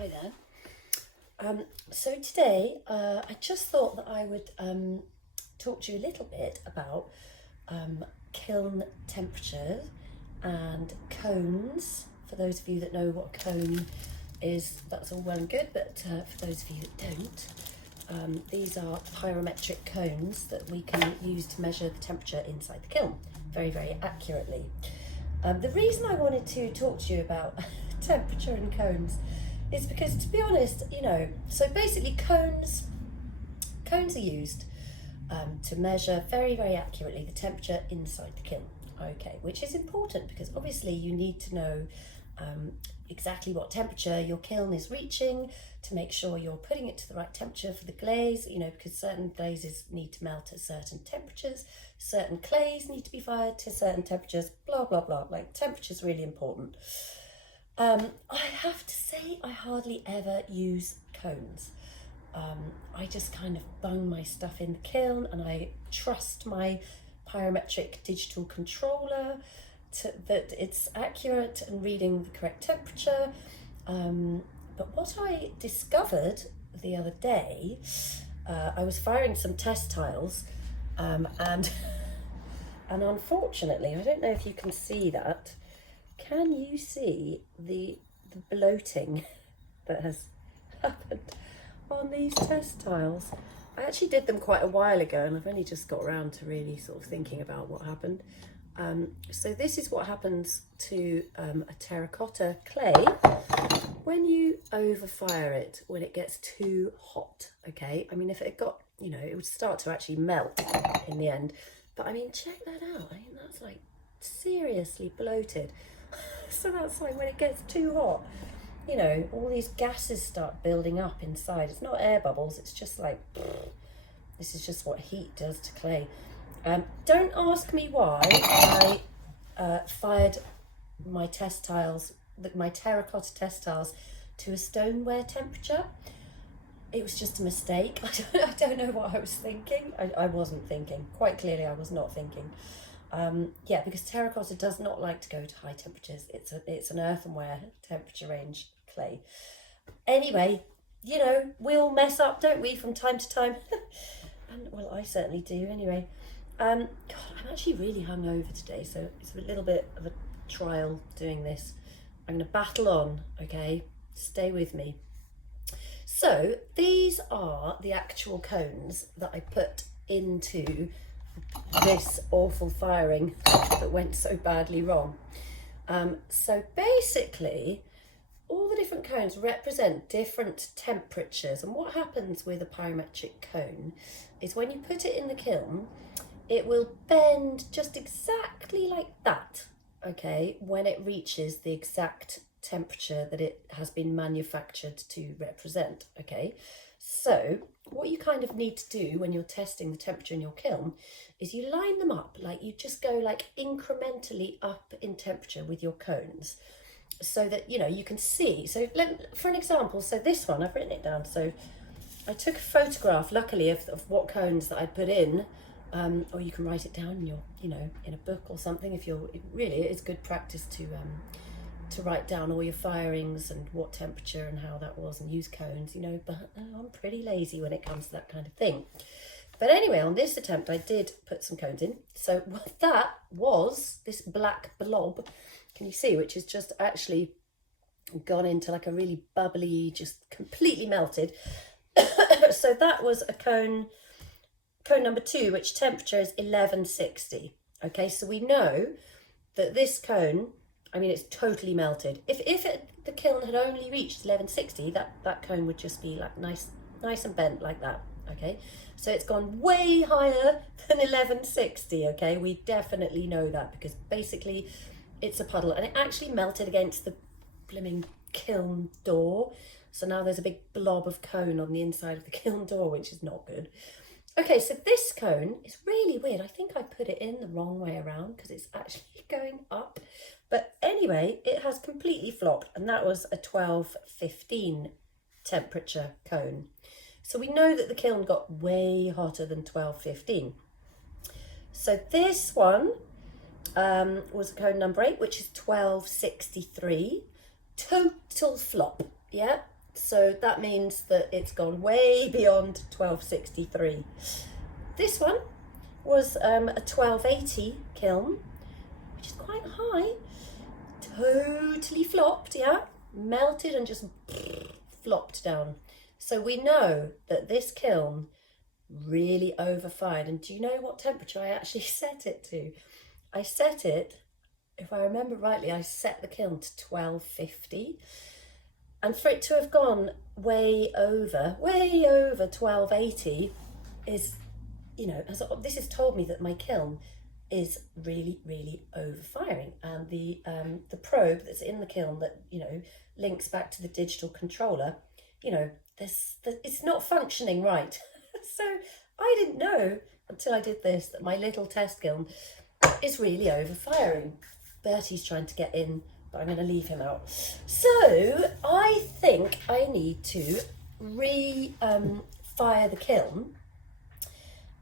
Hi there. So today I just thought that I would talk to you a little bit about kiln temperatures and cones. For those of you that know what a cone is, that's all well and good, but for those of you that don't, these are pyrometric cones that we can use to measure the temperature inside the kiln very, very accurately. The reason I wanted to talk to you about temperature and cones is because, to be honest, so basically cones are used to measure very, very accurately the temperature inside the kiln, okay, which is important because obviously you need to know exactly what temperature your kiln is reaching to make sure you're putting it to the right temperature for the glaze, because certain glazes need to melt at certain temperatures, certain clays need to be fired to certain temperatures, blah, blah, blah. Like, temperature's really important. I have to say I hardly ever use cones. I just kind of bung my stuff in the kiln and I trust my pyrometric digital controller that it's accurate and reading the correct temperature. But what I discovered the other day, I was firing some test tiles and unfortunately, I don't know if you can see that. Can you see the bloating that has happened on these test tiles? I actually did them quite a while ago and I've only just got around to really sort of thinking about what happened. So this is what happens to a terracotta clay when you overfire it, when it gets too hot, okay? I mean, if it got, it would start to actually melt in the end. But I mean, check that out. I mean, that's like seriously bloated. So that's like when it gets too hot, all these gases start building up inside. It's not air bubbles, it's just like, this is just what heat does to clay. Don't ask me why I fired my test tiles, my terracotta test tiles, to a stoneware temperature. It was just a mistake. I don't know what I was thinking. I wasn't thinking. Quite clearly I was not thinking. Yeah, because terracotta does not like to go to high temperatures. It's an earthenware temperature range clay. Anyway, we all mess up, don't we, from time to time? And well, I certainly do anyway. God, I'm actually really hungover today, so it's a little bit of a trial doing this. I'm going to battle on, okay? Stay with me. So these are the actual cones that I put into this awful firing that went so badly wrong. So basically, all the different cones represent different temperatures, and what happens with a pyrometric cone is when you put it in the kiln, it will bend just exactly like that, okay, when it reaches the exact temperature that it has been manufactured to represent, okay? So what you kind of need to do when you're testing the temperature in your kiln is you line them up, like you just go like incrementally up in temperature with your cones so that, you can see. So for an example, so this one, I've written it down. So I took a photograph, luckily, of what cones that I'd put in, or you can write it down in your, in a book or something. It is good practice to write down all your firings and what temperature and how that was and use cones, but I'm pretty lazy when it comes to that kind of thing. But anyway, on this attempt, I did put some cones in. So what that was, this black blob, can you see, which is just actually gone into like a really bubbly, just completely melted. So that was a cone number 2, which temperature is 1160. Okay, so we know that this cone, I mean, it's totally melted. If the kiln had only reached 1160, that cone would just be like nice and bent like that, okay? So it's gone way higher than 1160, okay? We definitely know that because basically it's a puddle, and it actually melted against the blimming kiln door. So now there's a big blob of cone on the inside of the kiln door, which is not good. Okay, so this cone is really weird. I think I put it in the wrong way around because it's actually going up. But anyway, it has completely flopped, and that was a 1215 temperature cone. So we know that the kiln got way hotter than 1215. So this one was cone number 8, which is 1263. Total flop, yeah? So that means that it's gone way beyond 1263. This one was a 1280 kiln, which is quite high. Totally flopped, yeah, melted and just flopped down. So we know that this kiln really overfired. And do you know what temperature I actually set it to? I set it, if I remember rightly, I set the kiln to 1250. And for it to have gone way over 1280 is, you know, this has told me that my kiln is really overfiring. And the probe that's in the kiln that, you know, links back to the digital controller, you know, it's not functioning right. So I didn't know until I did this that my little test kiln is really overfiring. Bertie's trying to get in, but I'm going to leave him out. So I think I need to fire the kiln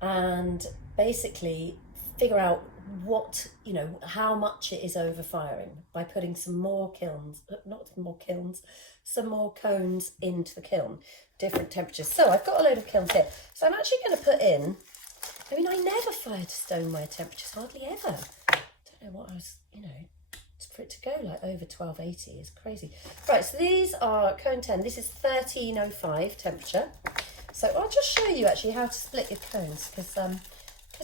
and basically figure out what, you know, how much it is overfiring by putting some more cones into the kiln, different temperatures. So I've got a load of kilns here. So I'm actually going to put in, I mean, I never fire to stoneware temperatures, hardly ever. I don't know what I was, you know, for it to go like over 1280 is crazy. Right, so these are cone 10. This is 1305 temperature. So I'll just show you actually how to split your cones, because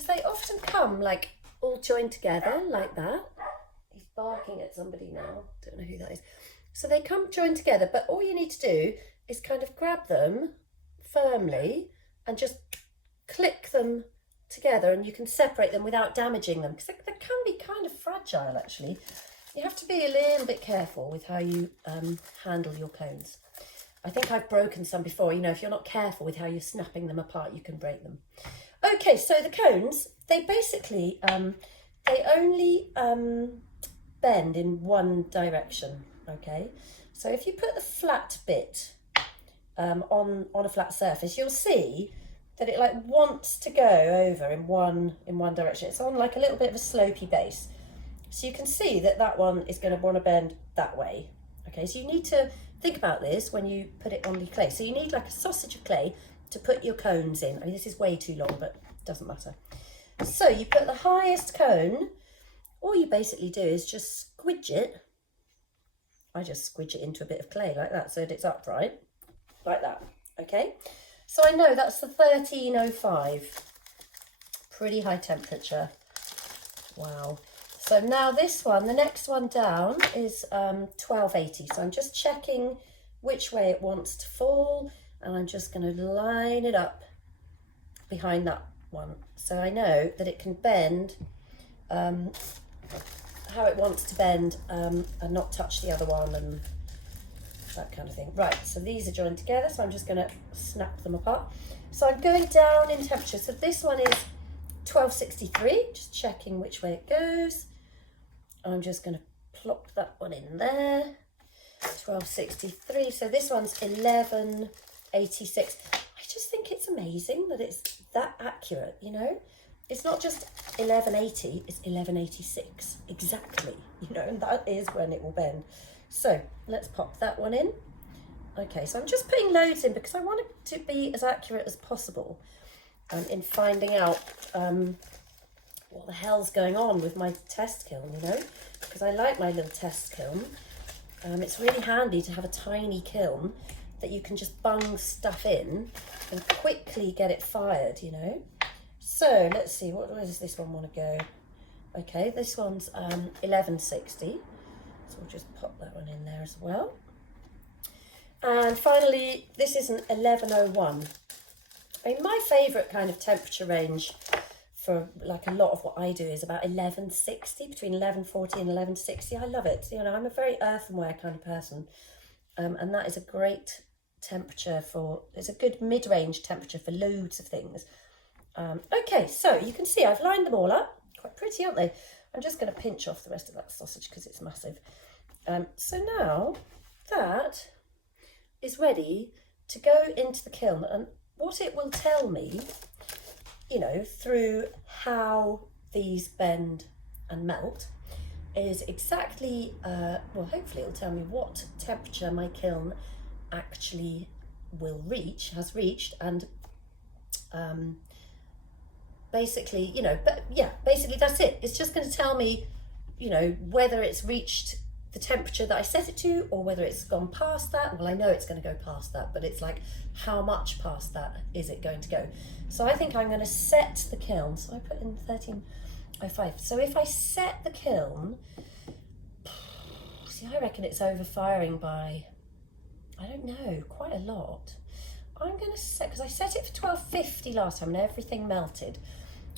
they often come like all joined together like that. He's barking at somebody now. Don't know who that is. So they come joined together, but all you need to do is kind of grab them firmly and just click them together, and you can separate them without damaging them, because they can be kind of fragile actually. You have to be a little bit careful with how you handle your cones. I think I've broken some before. You know, if you're not careful with how you're snapping them apart, you can break them. Okay, so the cones, they basically, they only bend in one direction, okay? So if you put the flat bit on a flat surface, you'll see that it like wants to go over in one direction. It's on like a little bit of a slopey base. So you can see that that one is going to want to bend that way. Okay, so you need to think about this when you put it on the clay. So you need like a sausage of clay to put your cones in. I mean, this is way too long, but it doesn't matter. So you put the highest cone. All you basically do is just squidge it. I just squidge it into a bit of clay like that so that it's upright, like that. Okay, so I know that's the 1305. Pretty high temperature. Wow. So now this one, the next one down is 1280. So I'm just checking which way it wants to fall, and I'm just going to line it up behind that one. So I know that it can bend how it wants to bend and not touch the other one and that kind of thing. Right, so these are joined together, so I'm just going to snap them apart. So I'm going down in temperature. So this one is 1263, just checking which way it goes. I'm just going to plop that one in there. 1263. So this one's 1186. I just think it's amazing that it's that accurate, you know. It's not just 1180, it's 1186 exactly, you know, and that is when it will bend. So let's pop that one in. Okay, so I'm just putting loads in because I want it to be as accurate as possible in finding out what the hell's going on with my test kiln, you know, because I like my little test kiln. It's really handy to have a tiny kiln that you can just bung stuff in and quickly get it fired, you know. So let's see, where does this one want to go? Okay, this one's 1160, so we'll just pop that one in there as well. And finally, this is an 1101. I mean, my favourite kind of temperature range for like a lot of what I do is about 1160, between 1140 and 1160. I love it. You know, I'm a very earthenware kind of person, and that is a great temperature for, it's a good mid-range temperature for loads of things. Okay, so you can see I've lined them all up. Quite pretty, aren't they? I'm just going to pinch off the rest of that sausage because it's massive. So now that is ready to go into the kiln, and what it will tell me, you know, through how these bend and melt is exactly, well, hopefully it'll tell me what temperature my kiln actually has reached, and basically, you know, but yeah, basically that's it. It's just going to tell me, you know, whether it's reached the temperature that I set it to or whether it's gone past that. Well, I know it's going to go past that, but it's like, how much past that is it going to go? So I think I'm going to set the kiln. So I put in 1305. So if I set the kiln, see, I reckon it's overfiring by, I don't know, quite a lot. I'm going to set, because I set it for 1250 last time and everything melted.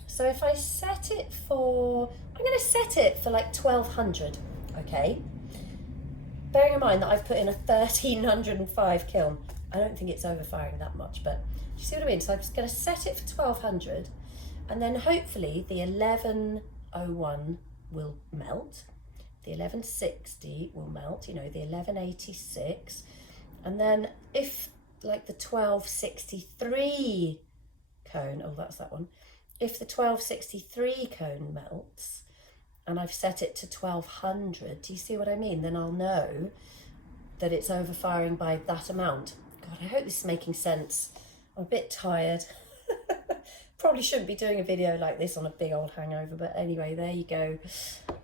So if I set it for, I'm going to set it for like 1200, okay? Bearing in mind that I've put in a 1305 kiln. I don't think it's overfiring that much, but you see what I mean? So I'm just going to set it for 1200, and then hopefully the 1101 will melt, the 1160 will melt, you know, the 1186, and then if like the 1263 cone, oh that's that one, if the 1263 cone melts and I've set it to 1200, do you see what I mean? Then I'll know that it's overfiring by that amount. God, I hope this is making sense. I'm a bit tired. Probably shouldn't be doing a video like this on a big old hangover, but anyway, there you go.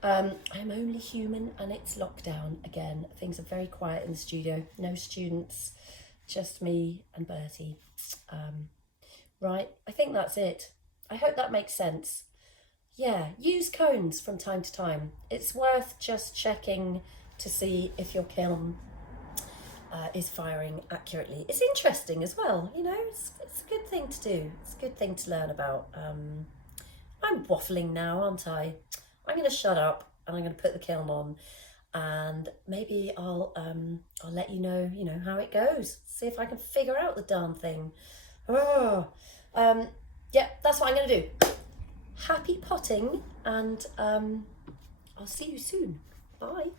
I'm only human and it's lockdown again. Things are very quiet in the studio. No students, just me and Bertie. Right, I think that's it. I hope that makes sense. Yeah, use cones from time to time. It's worth just checking to see if your kiln is firing accurately. It's interesting as well, you know, it's a good thing to do. It's a good thing to learn about. I'm waffling now, aren't I? I'm going to shut up and I'm going to put the kiln on, and maybe I'll let you know how it goes. See if I can figure out the darn thing. Oh, yeah, that's what I'm going to do. Happy potting, and I'll see you soon. Bye.